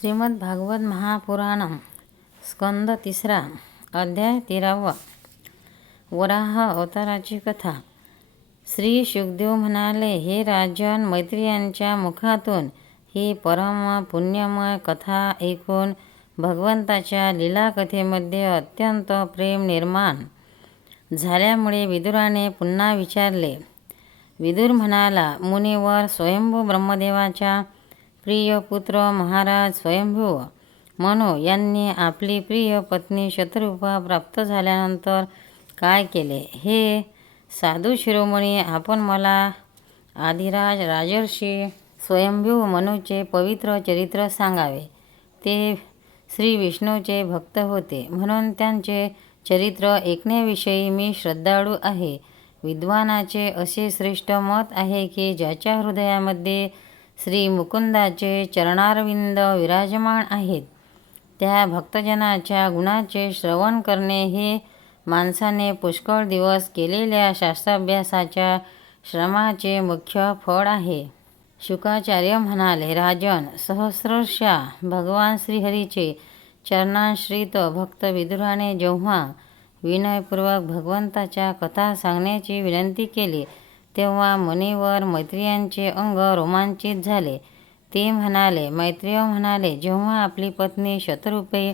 श्रीमद भागवत महापुराणम स्कंद तिसरा अध्याय तेरावा. वराह अवताराची कथा. श्री शुकदेव म्हणाले हे राजन मैत्रियांच्या मुखातून ही परम पुण्यमय कथा ऐकून भगवंताच्या लीलाकथेमध्ये अत्यंत प्रेम निर्माण झाल्यामुळे विदुराने पुन्हा विचारले. विदुर म्हणाला मुनीवर स्वयंभू ब्रह्मदेवाच्या प्रिय पुत्र महाराज स्वयंभू मनो यांनी आपली प्रिय पत्नी शत्रुपा प्राप्त झाल्यानंतर काय केले? हे साधू शिरोमणी आपण मला आदिराज राजर्षी स्वयंभू मनूचे पवित्र चरित्र सांगावे. ते श्री विष्णूचे भक्त होते. म्हणून त्यांचे चरित्र ऐकण्याविषयी मी श्रद्धाळू आहे. विद्वानाचे असे श्रेष्ठ मत आहे की ज्याच्या हृदयामध्ये श्री मुकुंदाचे चरणारविंद विराजमान आहेत. त्या भक्तजनाच्या गुणाचे श्रवण करणे हे माणसाने पुष्कळ दिवस केलेल्या शास्त्राभ्यासाच्या श्रमाचे मुख्य फळ आहे. शुकाचार्य म्हणाले राजन सहस्रशा भगवान श्रीहरीचे चरणाश्रित भक्त विदुराने जेव्हा विनयपूर्वक भगवंताच्या कथा सांगण्याची विनंती केली तेव्हा मुनीवर मैत्रियांचे अंग रोमांचित झाले. ते म्हणाले मैत्रिय म्हणाले जेव्हा आपली पत्नी शतरूपे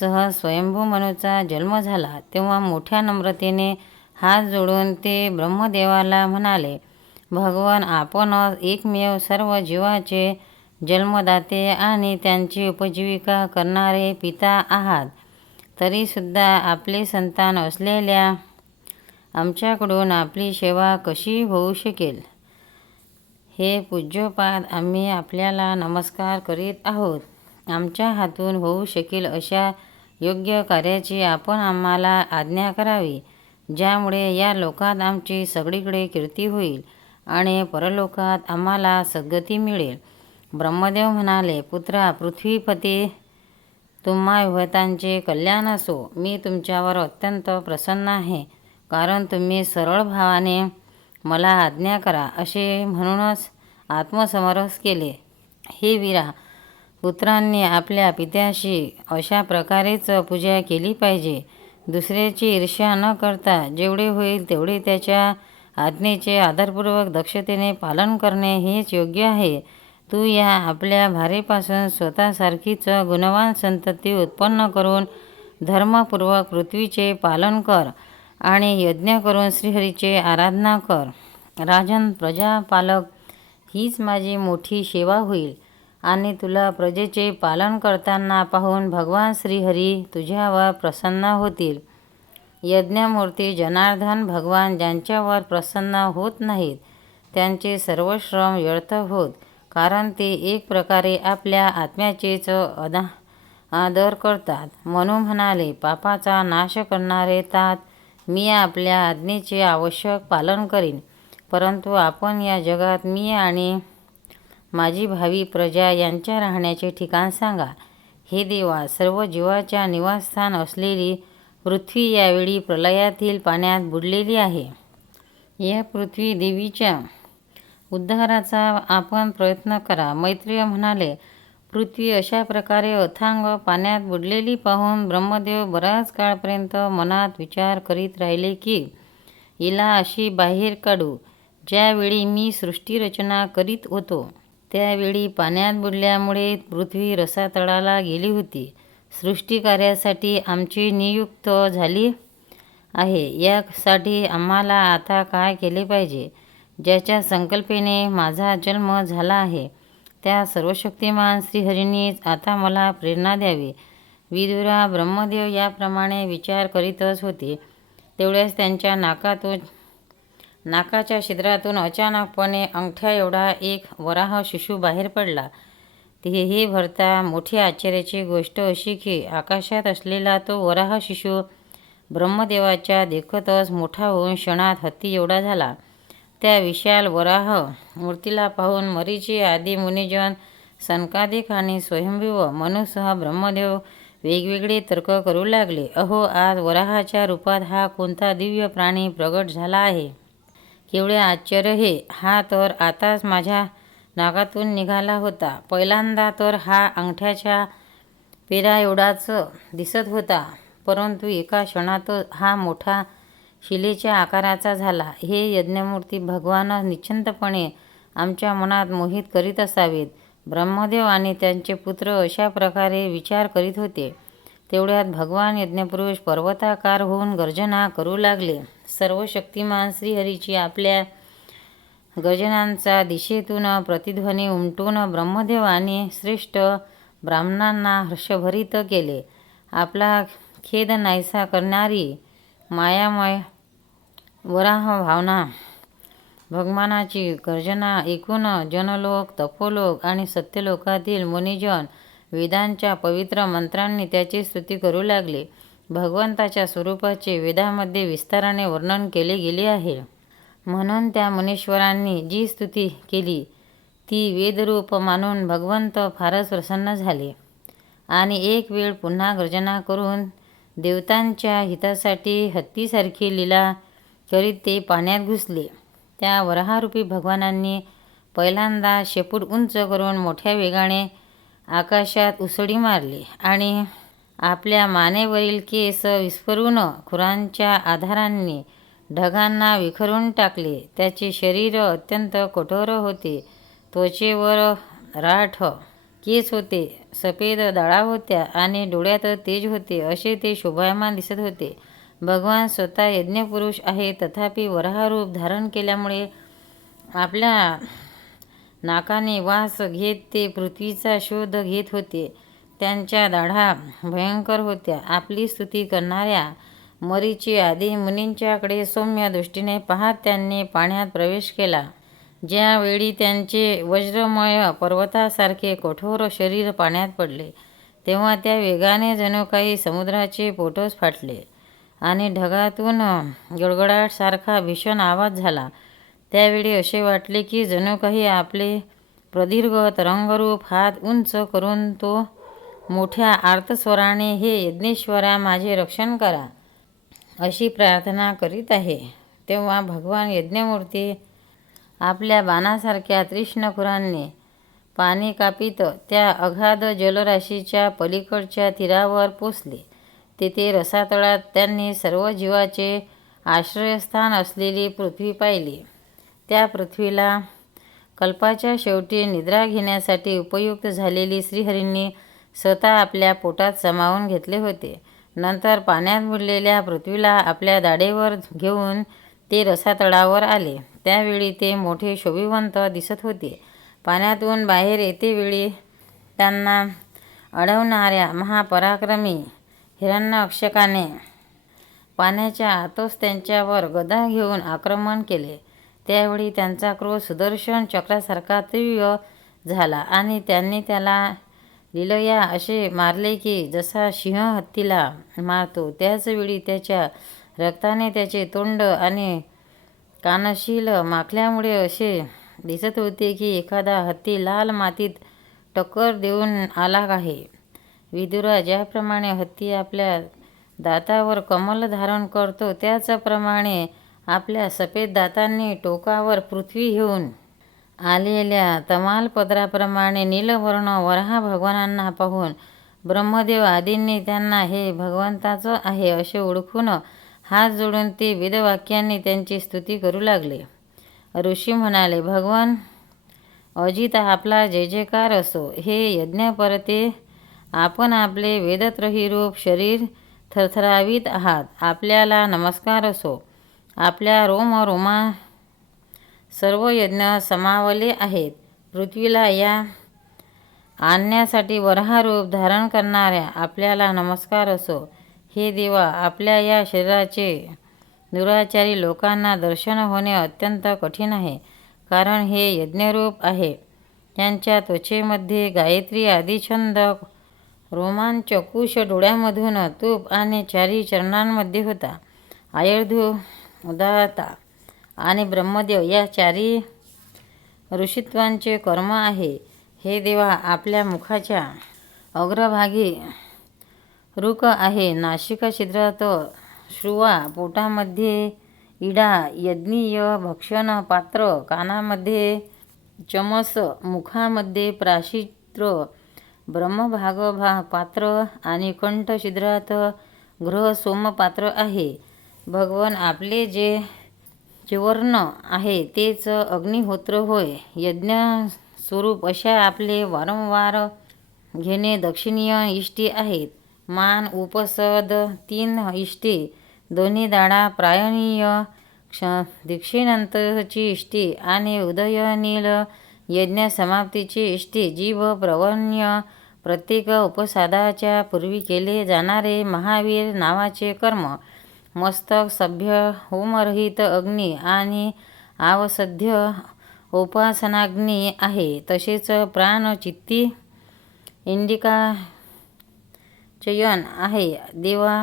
सह स्वयंभू मनूचा जन्म झाला तेव्हा मोठ्या नम्रतेने हात जोडून ते ब्रह्मदेवाला म्हणाले भगवान आपणच एकमेव सर्व जीवाचे जन्मदाते आणि त्यांची उपजीविका करणारे पिता आहात. तरीसुद्धा आपले संतान असलेल्या आमच्याकडून आपली सेवा कशी होऊ शकेल? हे पूज्योपाद आम्ही आपल्याला नमस्कार करीत आहोत. आमच्या हातून होऊ शकेल अशा योग्य कार्याची आपण आम्हाला आज्ञा करावी ज्यामुळे या लोकात आमची सगळीकडे कीर्ती होईल आणि परलोकात आम्हाला सद्गती मिळेल. ब्रह्मदेव म्हणाले पुत्रा पृथ्वीपती तुम्हा युवतांचे कल्याण असो. मी तुमच्यावर अत्यंत प्रसन्न आहे. कारण तुम्ही सरळ भावाने मला आज्ञा करा असे म्हणूनच आत्मसमरस केले. हे वीरा पुत्रांनी आपल्या पित्याशी अशा प्रकारेच पूजा केली पाहिजे. दुसऱ्याची ईर्ष्या न करता जेवढे होईल तेवढे त्याच्या आज्ञेचे आदरपूर्वक दक्षतेने पालन करणे हेच योग्य आहे. तू या आपल्या भारेपासून स्वतःसारखीच गुणवान संतती उत्पन्न करून धर्मपूर्वक पृथ्वीचे पालन कर. आणि यज्ञ करून श्रीहरीचे आराधना कर. राजन प्रजापालक हीच माझी मोठी सेवा होईल. आणि तुला प्रजेचे पालन करताना पाहून भगवान श्रीहरी तुझ्यावर प्रसन्न होतील. यज्ञमूर्ती जनार्दन भगवान ज्यांच्यावर प्रसन्न होत नाहीत त्यांचे सर्व श्रम व्यर्थ होत कारण ते एक प्रकारे आपल्या आत्म्याचेच अदा आदर करतात. म्हणून म्हणाले पापाचा नाश करणारे तात मी आपल्या आज्ञेचे आवश्यक पालन करीन. परंतु आपण या जगात मी आणि माझी भावी प्रजा यांच्या राहण्याचे ठिकाण सांगा. हे देवा सर्व जीवाच्या निवासस्थान असलेली पृथ्वी यावेळी प्रलयातील पाण्यात बुडलेली आहे. या पृथ्वी देवीच्या उद्धाराचा आपण प्रयत्न करा मैत्रिय म्हणाले. पृथ्वी अशा प्रकारे अथांग पाण्यात बुडलेली पाहून ब्रह्मदेव बराच काळपर्यंत मनात विचार करीत राहिले की हिला अशी बाहेर काढू. ज्यावेळी मी सृष्टीरचना करीत होतो त्यावेळी पाण्यात बुडल्यामुळे पृथ्वी रसातळाला गेली होती. सृष्टीकार्यासाठी आमची नियुक्त झाली आहे. यासाठी आम्हाला आता काय केले पाहिजे? ज्याच्या संकल्पेने माझा जन्म झाला आहे. त्या सर्वशक्तिमान श्रीहरींनीच आता मला प्रेरणा द्यावी. विदुरा ब्रह्मदेव याप्रमाणे विचार करीतच होते. तेवढ्याच त्यांच्या नाकातून नाकाच्या छिद्रातून अचानकपणे अंगठ्या एवढा एक वराह शिशू बाहेर पडला. हे भरता मोठी आश्चर्याची गोष्ट अशी की आकाशात असलेला तो वराह शिशू ब्रह्मदेवाच्या देखतच मोठा होऊन क्षणात हत्ती एवढा झाला. त्या विशाल वराह मूर्तीला पाहून मरीची आदी मुनिजन सनकादिक आणि स्वयंभू मनुसह ब्रह्मदेव वेगवेगळे तर्क करू लागले. अहो आज वराहाच्या रूपात हा कोणता दिव्य प्राणी प्रगट झाला आहे? केवढे आश्चर्य हे. हा तर आताच माझ्या नागातून निघाला होता. पहिल्यांदा तर हा अंगठ्याच्या पेरा एवढाच दिसत होता. परंतु एका क्षणात हा मोठा शिलेच्या आकाराचा झाला. हे यज्ञमूर्ती भगवान निश्चिंतपणे आमच्या मनात मोहित करीत असावेत. ब्रह्मदेव आणि त्यांचे पुत्र अशा प्रकारे विचार करीत होते. तेवढ्यात भगवान यज्ञपुरुष पर्वताकार होऊन गर्जना करू लागले. सर्व शक्तिमान श्रीहरीची आपल्या गजनांचा दिशेतून प्रतिध्वनी उमटून ब्रह्मदेव आणि श्रेष्ठ ब्राह्मणांना हर्षभरित केले. आपला खेद नाहीसा करणारी मायामय वराह भावना भगवानाची गर्जना ऐकून जनलोक तपोलोक आणि सत्यलोकातील मुनिजन वेदांच्या पवित्र मंत्रांनी त्याची स्तुती करू लागले. भगवंताच्या स्वरूपाचे वेदामध्ये विस्ताराने वर्णन केले गेले आहे. म्हणून त्या मुनीश्वरांनी जी स्तुती केली ती वेदरूप मानून भगवंत फारच प्रसन्न झाले. आणि एक वेळ पुन्हा गर्जना करून देवतांच्या हितासाठी हत्तीसारखी लीला करीत ते पाण्यात घुसले. त्या वराहरूपी भगवानांनी पहिल्यांदा शेपूट उंच करून मोठ्या वेगाने आकाशात उसळी मारली आणि आपल्या मानेवरील केस विस्फरून खुरांच्या आधारांनी ढगांना विखरून टाकले. त्याचे शरीर अत्यंत कठोर होते. त्वचेवर राठ केस होते. सफेद डाळा होत्या आणि डोळ्यात तेज होते असे ते शोभायमान दिसत होते. भगवान स्वतः यज्ञपुरुष आहे तथापि वराहरूप धारण केल्यामुळे आपल्या नाकाने वास घेत ते पृथ्वीचा शोध घेत होते. त्यांच्या दाढा भयंकर होत्या. आपली स्तुती करणाऱ्या मरीची आदी मुनींच्याकडे सौम्य दृष्टीने पाहत त्यांनी पाण्यात प्रवेश केला. ज्यावेळी त्यांचे वज्रमय पर्वतासारखे कठोर शरीर पाण्यात पडले तेव्हा त्या वेगाने जणू काही समुद्राचे पोटच फाटले आणि ढगातून गडगडाटसारखा भीषण आवाज झाला. त्यावेळी असे वाटले की जणू काही आपले प्रदीर्घ तरंगरूप हात उंच करून तो मोठ्या आर्तस्वराने हे यज्ञेश्वरा माझे रक्षण करा अशी प्रार्थना करीत आहे. तेव्हा भगवान यज्ञमूर्ती आपल्या बाणासारख्या तीक्ष्ण पाणी कापीत त्या अगाध जलराशीच्या पलीकडच्या तीरावर पोचले. तेथे रसातळात त्यांनी सर्व जीवाचे आश्रयस्थान असलेली पृथ्वी पाहिली. त्या पृथ्वीला कल्पाच्या शेवटी निद्रा घेण्यासाठी उपयुक्त झालेली श्रीहरींनी स्वतः आपल्या पोटात सामावून घेतले होते. नंतर पाण्यात बुडलेल्या पृथ्वीला आपल्या दाढेवर घेऊन ते रसातळावर आले. त्यावेळी ते मोठे शोभिवंत दिसत होते. पाण्यातून बाहेर येतेवेळी त्यांना अडवणाऱ्या महापराक्रमी हिरण्यक्षकाने पाण्याच्या आतोस त्यांच्यावर गदा घेऊन आक्रमण केले. त्यावेळी त्यांचा क्रोध सुदर्शन चक्रासारखा तीव्र झाला आणि त्यांनी त्याला लिलया असे मारले की जसा सिंह हत्तीला मारतो त्याचवेळी त्याच्या रक्ताने त्याचे तोंड आणि कानशील माखल्यामुळे असे दिसत होते की एखादा हत्ती लाल मातीत टक्कर देऊन आला आहे. विदुरा ज्याप्रमाणे हत्ती आपल्या दातावर कमल धारण करतो त्याचप्रमाणे आपल्या सफेद दातांनी टोकावर पृथ्वी घेऊन आलेल्या तमालपत्राप्रमाणे नीलवर्ण वराह भगवानांना पाहून ब्रह्मदेव आदींनी त्यांना हे भगवंताचं आहे असे ओळखून हात जोडून ते वेदवाक्यांनी त्यांची स्तुती करू लागले. ऋषी म्हणाले भगवान अजित आपला जय जयकार असो. हे यज्ञपरते आपण आपले वेदत्रही रूप शरीर थरथरावीत आहात. आपल्याला नमस्कार असो. आपल्या रोम रोमा सर्व यज्ञ समावले आहेत. पृथ्वीला या आणण्यासाठी वराहरूप धारण करणाऱ्या आपल्याला नमस्कार असो. हे देवा आपल्या या शरीराचे दुराचारी लोकांना दर्शन होणे अत्यंत कठीण आहे. कारण हे यज्ञरूप आहे. त्यांच्या त्वचेमध्ये गायत्री आदी छंद रोमांचकुश डोळ्यामधून तूप आणि चारी चरणांमध्ये होता. आयुर्धू उदाता आणि ब्रह्मदेव या चारी ऋषित्वांचे कर्म आहे. हे देवा आपल्या मुखाच्या अग्रभागी रुक आहे. नाशिका छिद्रात श्रुवा पोटामध्ये इडा यज्ञीय भक्षण पात्र कानामध्ये चमस मुखामध्ये प्राशित्र ब्रह्मभाग भा पात्र आणि कंठ छिद्रात ग्रह सोमपात्र आहे. भगवान आपले जे चिवर्ण आहे तेच अग्निहोत्र होय. यज्ञ स्वरूप अशा आपले वारंवार घेणे दक्षिणीय इष्टी आहेत मान उपसद तीन इष्टी. दोन्ही दाडा प्रायणीय. क्ष दीक्षेनंतरची इष्टी आणि उदयनील यज्ञ समाप्तीची इष्टी. जीव प्रवण्य. प्रत्येक उपसादाच्या पूर्वी केले जाणारे महावीर नावाचे कर्म. मस्तक सभ्य होमरहित अग्नी आणि आवसध्य उपासनाग्नी आहे. तसेच प्राण चित्ती इंडिका चयन आहे. देवा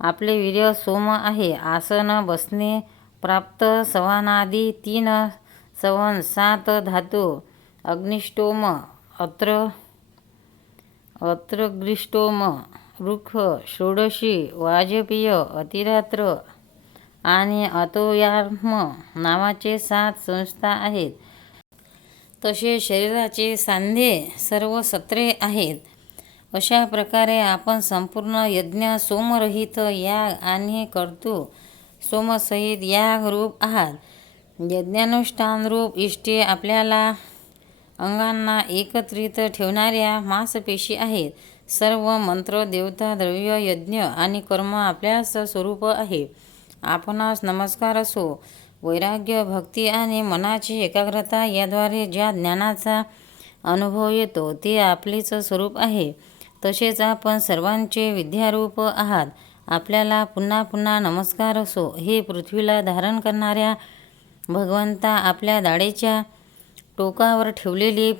आपले वीर्य सोम आहे. आसन बसणे प्राप्त सवानादी तीन सवन सात धातू अग्निष्टोम अत्र अत्रग्रिष्टोम रुख षोडशी वाजपेय अतिरात्र आणि अतोयार्म नावाचे सात संस्था आहेत. तसे शरीराचे सांधे सर्व सत्रे आहेत. अशा प्रकारे आपण संपूर्ण यज्ञ सोमरहित याग आणि करतो सोमसहित याग रूप आहात. यज्ञानुष्ठानरूप इष्टे आपल्याला अंगांना एकत्रित ठेवणाऱ्या मांसपेशी आहेत. सर्व मंत्र देवता द्रव्य यज्ञ आणि कर्म आपल्यास स्वरूप आहे. आपणास नमस्कार असो. वैराग्य भक्ती आणि मनाची एकाग्रता याद्वारे ज्या ज्ञानाचा अनुभव येतो ते आपलेच स्वरूप आहे. तसेच आपण सर्वांचे विद्यारूप आहात. आपल्याला पुन्हा पुन्हा नमस्कार असो हे पृथ्वीला धारण करणाऱ्या भगवंता आपल्या दाढेच्या टोकावर ठेवलेली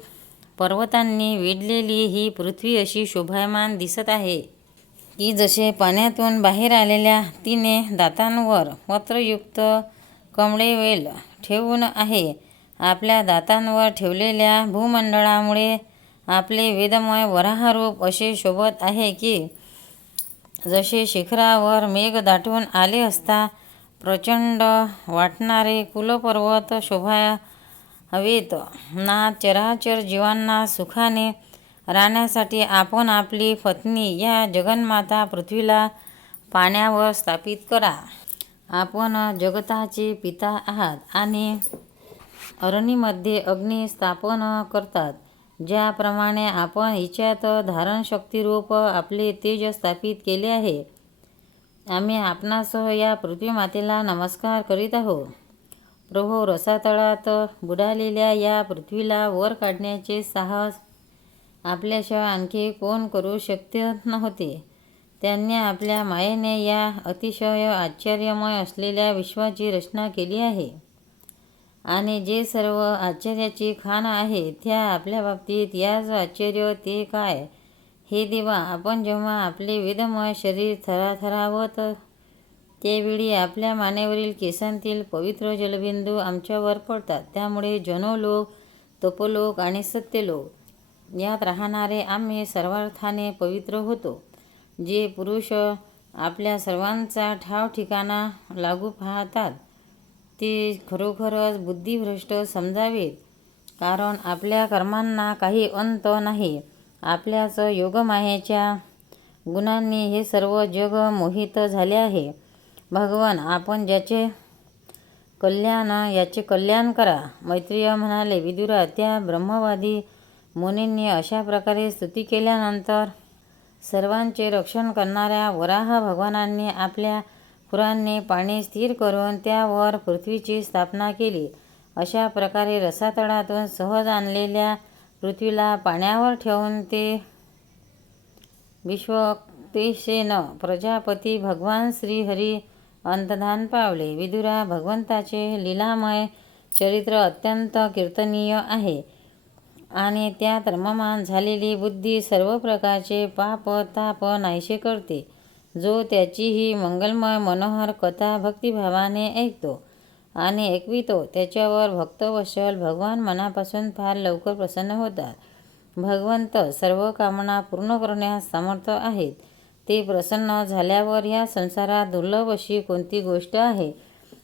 पर्वतांनी वेढलेली ही पृथ्वी अशी शोभायमान दिसत आहे. की जसे पाण्यातून बाहेर आलेल्या तिने दातांवर वत्रयुक्त कमळेवेल ठेवून आहे आपल्या दातांवर ठेवलेल्या भूमंडळामुळे आपले वेदमय वराहरूप असे शोभत आहे की जसे शिखरावर मेघ दाटून आले असता प्रचंड वाटणारे कुलपर्वत शोभा हवेत ना चराचर जीवांना सुखाने राहण्यासाठी आपण आपली पत्नी या जगन्माता पृथ्वीला पाण्यावर स्थापित करा. आपण जगताचे पिता आहात आणि अरणीमध्ये अग्नी स्थापन करतात. ज्याप्रमाणे आपण हिच्यात धारणशक्तीरूप आपले तेज स्थापित केले आहे. आम्ही आपणासह या पृथ्वीमातेला नमस्कार करीत आहोत. प्रभो रसातळात बुडालेल्या या पृथ्वीला वर काढण्याचे साहस आपल्याशिवाय आणखी कोण करू शक्य नव्हते. त्यांनी आपल्या मायेने या अतिशय आश्चर्यमय असलेल्या विश्वाची रचना केली आहे. आणि जे सर्व आश्चर्याची खाण आहे त्या आपल्या बाबतीत याच आश्चर्य ते काय? हे देवा आपण जेव्हा आपले वेदमय शरीर थराथरावत त्यावेळी आपल्या मानेवरील केसांतील पवित्र जलबिंदू आमच्यावर पडतात. त्यामुळे जनोलोक तपोलोक आणि सत्यलोक यात राहणारे आम्ही सर्वार्थाने पवित्र होतो. जे पुरुष आपल्या सर्वांचा ठाव ठिकाणा लागू पाहतात ते खरोखरच बुद्धिभ्रष्ट समजावेत. कारण आपल्या कर्मांना काही अंत नाही. आपल्याच योगमायेच्या गुणांनी हे सर्व जग मोहित झाले आहे. भगवान आपण ज्याचे कल्याण याचे कल्याण करा. मैत्रिय म्हणाले विदुरा त्या ब्रह्मवादी मुनींनी अशा प्रकारे स्तुती केल्यानंतर सर्वांचे रक्षण करणाऱ्या वराह भगवानांनी आपल्या खुरांनी पाणी स्थिर करून त्यावर पृथ्वीची स्थापना केली. अशा प्रकारे रसातळातून सहज आणलेल्या पृथ्वीला पाण्यावर ठेवून ते विश्वक्तेशेन प्रजापती भगवान श्रीहरी अंतधान पावले. विदुरा भगवंताचे लीलामय चरित्र अत्यंत कीर्तनीय आहे आणि त्यात रममान झालेली बुद्धी सर्व प्रकारचे पाप ताप नाहीसे करते. जो त्याची ही मंगलमय मनोहर कथा भक्तिभावाने ऐकतो आणि ऐकवितो त्याच्यावर भक्तवशल भगवान मनापासून फार लवकर प्रसन्न होतात. भगवंत सर्व कामना पूर्ण करण्यास समर्थ आहेत. ते प्रसन्न झाल्यावर या संसारात दुर्लभ अशी कोणती गोष्ट आहे?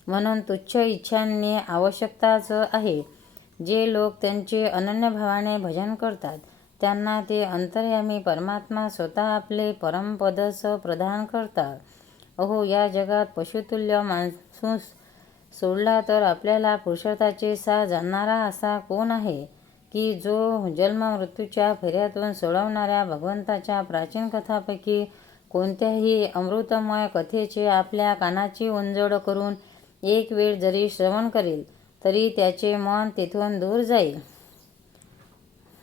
म्हणून तुच्छ इच्छांनी आवश्यकताच आहे. जे लोक त्यांचे अनन्यभावाने भजन करतात त्यांना ते अंतर्यामी परमात्मा स्वतः आपले परमपदच प्रदान करतात. अहो या जगात पशुतुल्य माणूस सोडला तर आपल्याला पुरुषार्थाचे सा जाणणारा असा कोण आहे की जो जन्ममृत्यूच्या फेऱ्यातून सोडवणाऱ्या भगवंताच्या प्राचीन कथांपैकी कोणत्याही अमृतमय कथेचे आपल्या कानाची उंजड करून एक वेळ जरी श्रवण करेल तरी त्याचे मन तेथून दूर जाईल.